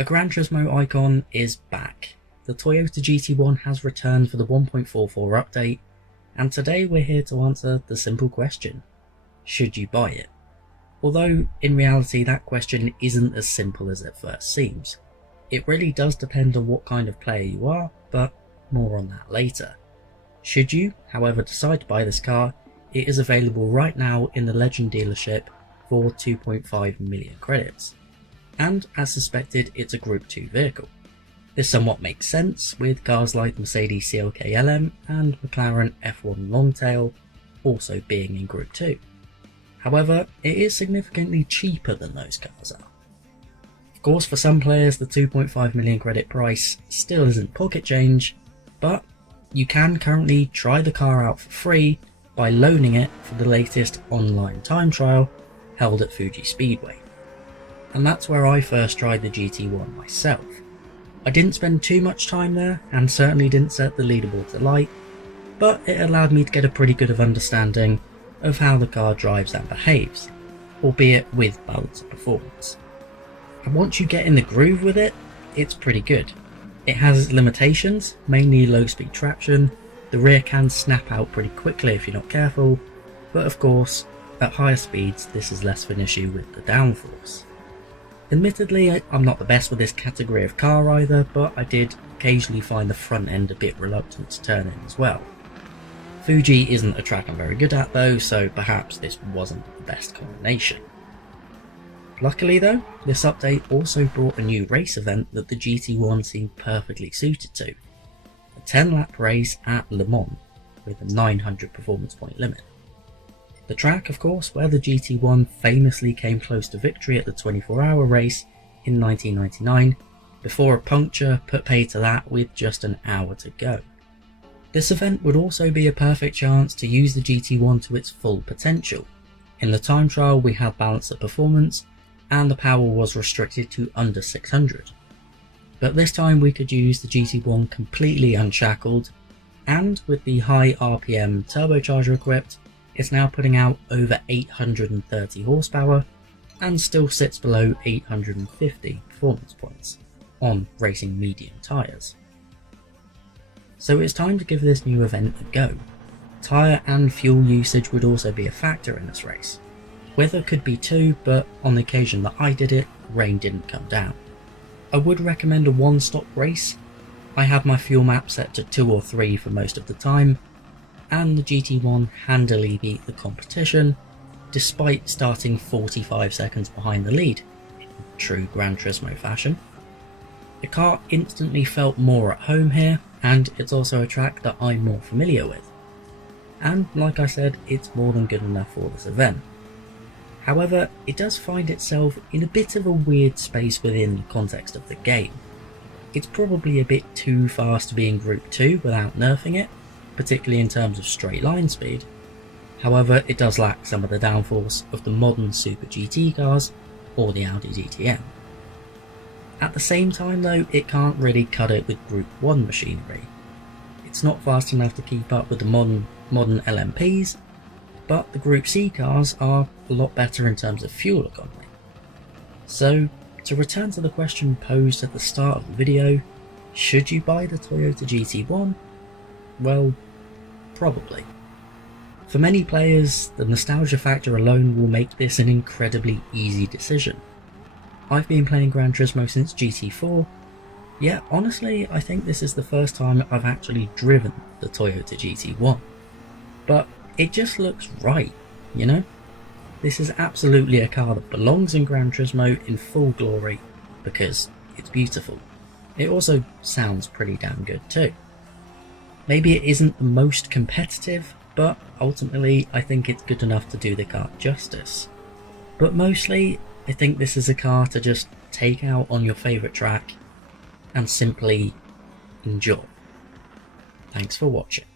A Gran Turismo icon is back. The Toyota GT1 has returned for the 1.44 update, and today we're here to answer the simple question: should you buy it? Although in reality that question isn't as simple as it first seems. It really does depend on what kind of player you are, but more on that later. Should you, however, decide to buy this car, it is available right now in the Legend dealership for 2.5 million credits. And as suspected, it's a Group 2 vehicle. This somewhat makes sense with cars like the Mercedes CLK LM and McLaren F1 Longtail also being in Group 2. However, it is significantly cheaper than those cars are. Of course, for some players the 2.5 million credit price still isn't pocket change, but you can currently try the car out for free by loaning it for the latest online time trial held at Fuji Speedway. And that's where I first tried the GT1 myself. I didn't spend too much time there and certainly didn't set the leaderboard to light, but it allowed me to get a pretty good of understanding of how the car drives and behaves, albeit with balance of performance. And once you get in the groove with it, it's pretty good. It has its limitations, mainly low speed traction. The rear can snap out pretty quickly if you're not careful, but of course, at higher speeds this is less of an issue with the downforce. Admittedly, I'm not the best with this category of car either, but I did occasionally find the front end a bit reluctant to turn in as well. Fuji isn't a track I'm very good at though, so perhaps this wasn't the best combination. Luckily though, this update also brought a new race event that the GT1 seemed perfectly suited to. A 10-lap race at Le Mans with a 900 performance point limit. The track, of course, where the GT1 famously came close to victory at the 24-hour race in 1999, before a puncture put pay to that with just an hour to go. This event would also be a perfect chance to use the GT1 to its full potential. In the time trial we had balance of performance, and the power was restricted to under 600. But this time we could use the GT1 completely unshackled, and with the high RPM turbocharger equipped, it's now putting out over 830 horsepower and still sits below 850 performance points on racing medium tyres. So it's time to give this new event a go. Tyre and fuel usage would also be a factor in this race. Weather could be too, but on the occasion that I did it, rain didn't come down. I would recommend a one-stop race. I have my fuel map set to 2 or 3 for most of the time, and the GT1 handily beat the competition, despite starting 45 seconds behind the lead, in true Gran Turismo fashion. The car instantly felt more at home here, and it's also a track that I'm more familiar with. And like I said, it's more than good enough for this event. However, it does find itself in a bit of a weird space within the context of the game. It's probably a bit too fast to be in Group 2 without nerfing it, particularly in terms of straight line speed. However, it does lack some of the downforce of the modern Super GT cars or the Audi DTM. At the same time though, it can't really cut it with Group 1 machinery. It's not fast enough to keep up with the modern LMPs, but the Group C cars are a lot better in terms of fuel economy. So, to return to the question posed at the start of the video, should you buy the Toyota GT1? Well, probably. For many players, the nostalgia factor alone will make this an incredibly easy decision. I've been playing Gran Turismo since GT4, yet honestly I think this is the first time I've actually driven the Toyota GT1. But it just looks right, you know? This is absolutely a car that belongs in Gran Turismo in full glory because it's beautiful. It also sounds pretty damn good too. Maybe it isn't the most competitive, but ultimately I think it's good enough to do the car justice. But mostly, I think this is a car to just take out on your favourite track and simply enjoy. Thanks for watching.